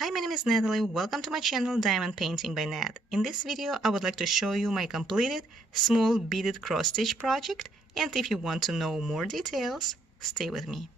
Hi, my name is Natalie. Welcome to my channel Diamond Painting by Nat. In this video, I would like to show you my completed small beaded cross-stitch project, and if you want to know more details, stay with me.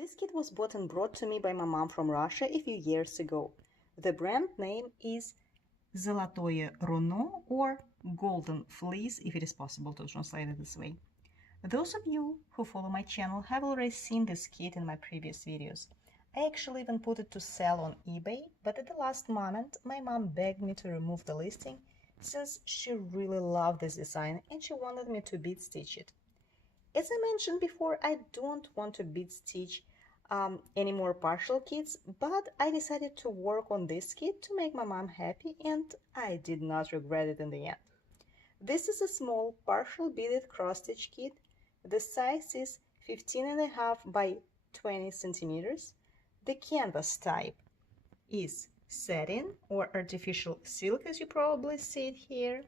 This kit was bought and brought to me by my mom from Russia a few years ago. The brand name is Zolotoye Runo, or Golden Fleece, if it is possible to translate it this way. Those of you who follow my channel have already seen this kit in my previous videos. I actually even put it to sell on eBay, but at the last moment my mom begged me to remove the listing since she really loved this design and she wanted me to bead stitch it. As I mentioned before, I don't want to bead stitch any more partial kits, but I decided to work on this kit to make my mom happy, and I did not regret it in the end. This is a small partial beaded cross stitch kit. The size is 15.5 by 20 centimeters. The canvas type is satin or artificial silk, as you probably see it here,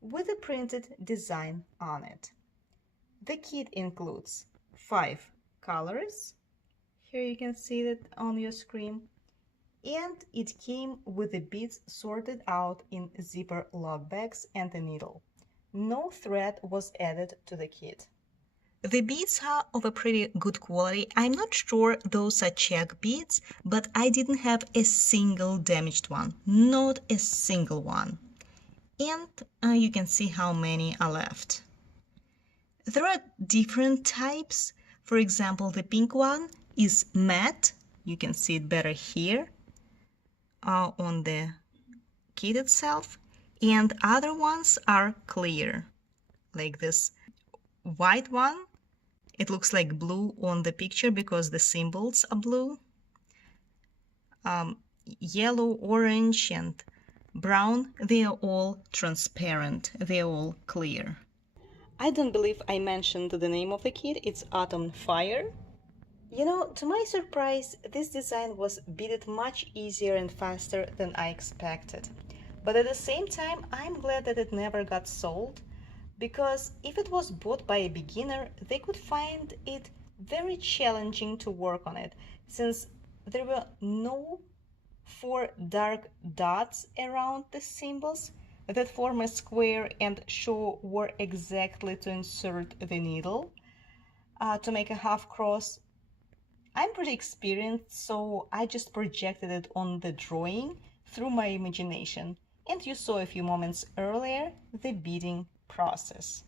with a printed design on it. The kit includes 5 colors. Here you can see that on your screen. And it came with the beads sorted out in zipper lock bags and a needle. no thread was added to the kit. The beads are of a pretty good quality. I'm not sure those are check beads, but I didn't have a single damaged one. Not a single one. And you can see how many are left. There are different types. For example, the pink one is matte. You can see it better here on the kit itself. And other ones are clear, like this white one. It looks like blue on the picture because the symbols are blue. Yellow, orange, and brown, they are all transparent. They are all clear. I don't believe I mentioned the name of the kit. It's Atom Fire. You know, to my surprise, this design was beaded much easier and faster than I expected. But at the same time, I'm glad that it never got sold, because if it was bought by a beginner, they could find it very challenging to work on it, since there were no 4 dark dots around the symbols that form a square and show where exactly to insert the needle to make a half cross. I'm pretty experienced, so I just projected it on the drawing through my imagination, and you saw a few moments earlier the beading process.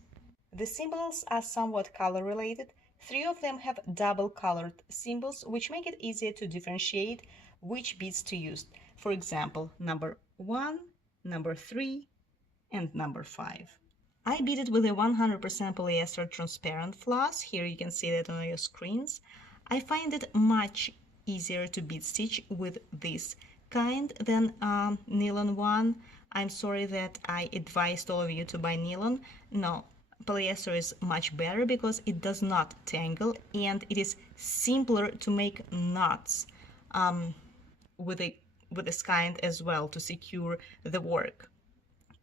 The symbols are somewhat color related. 3 of them have double colored symbols, which make it easier to differentiate which beads to use. For example, number 1, number 3, and number 5. I beaded with a 100% polyester transparent floss. Here you can see that on your screens. I find it much easier to bead stitch with this kind than nylon one. I'm sorry that I advised all of you to buy nylon. No, polyester is much better because it does not tangle and it is simpler to make knots with this kind as well to secure the work.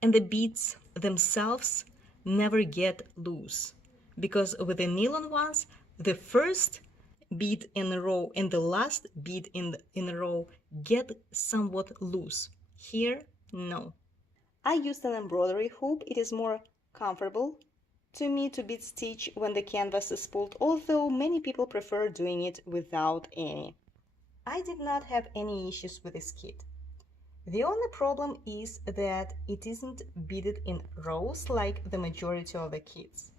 And the beads themselves never get loose, because with the nylon ones, the first bead in a row and the last bead in a row get somewhat loose. Here, no. I used an embroidery hoop. It is more comfortable to me to bead stitch when the canvas is pulled, although many people prefer doing it without any. I did not have any issues with this kit. The only problem is that it isn't beaded in rows like the majority of the kits.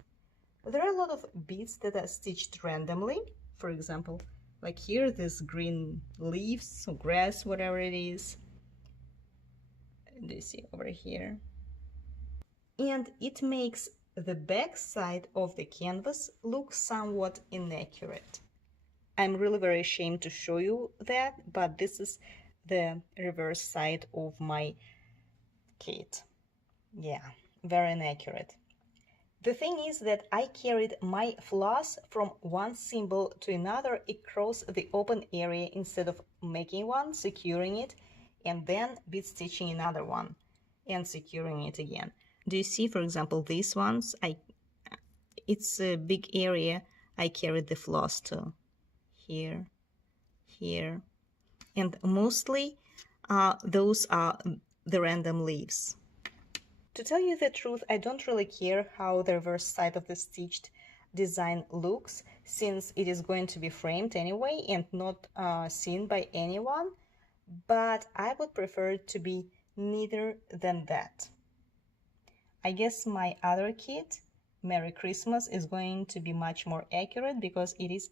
There are a lot of beads that are stitched randomly. For example, like here, this green leaves or grass, whatever it is. Do you see over here? And it makes the back side of the canvas look somewhat inaccurate. I'm really very ashamed to show you that, but this is the reverse side of my kit. Yeah, very inaccurate. The thing is that I carried my floss from one symbol to another across the open area instead of making one, securing it, and then bead stitching another one and securing it again. Do you see, for example, these ones? It's a big area I carried the floss to. Here, here, and mostly those are the random leaves. To tell you the truth, I don't really care how the reverse side of the stitched design looks, since it is going to be framed anyway and not seen by anyone, but I would prefer it to be neither than that. I guess my other kit, Merry Christmas, is going to be much more accurate because it is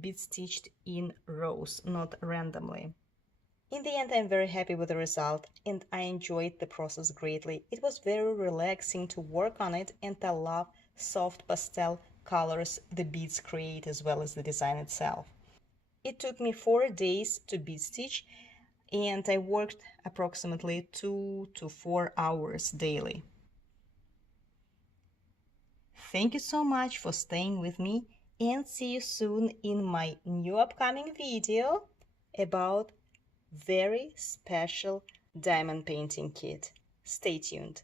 bead stitched in rows, not randomly. In the end, I'm very happy with the result and I enjoyed the process greatly. It was very relaxing to work on it, and I love soft pastel colors the beads create as well as the design itself. It took me 4 days to bead stitch and I worked approximately 2 to 4 hours daily. Thank you so much for staying with me, and see you soon in my new upcoming video about very special diamond painting kit. Stay tuned.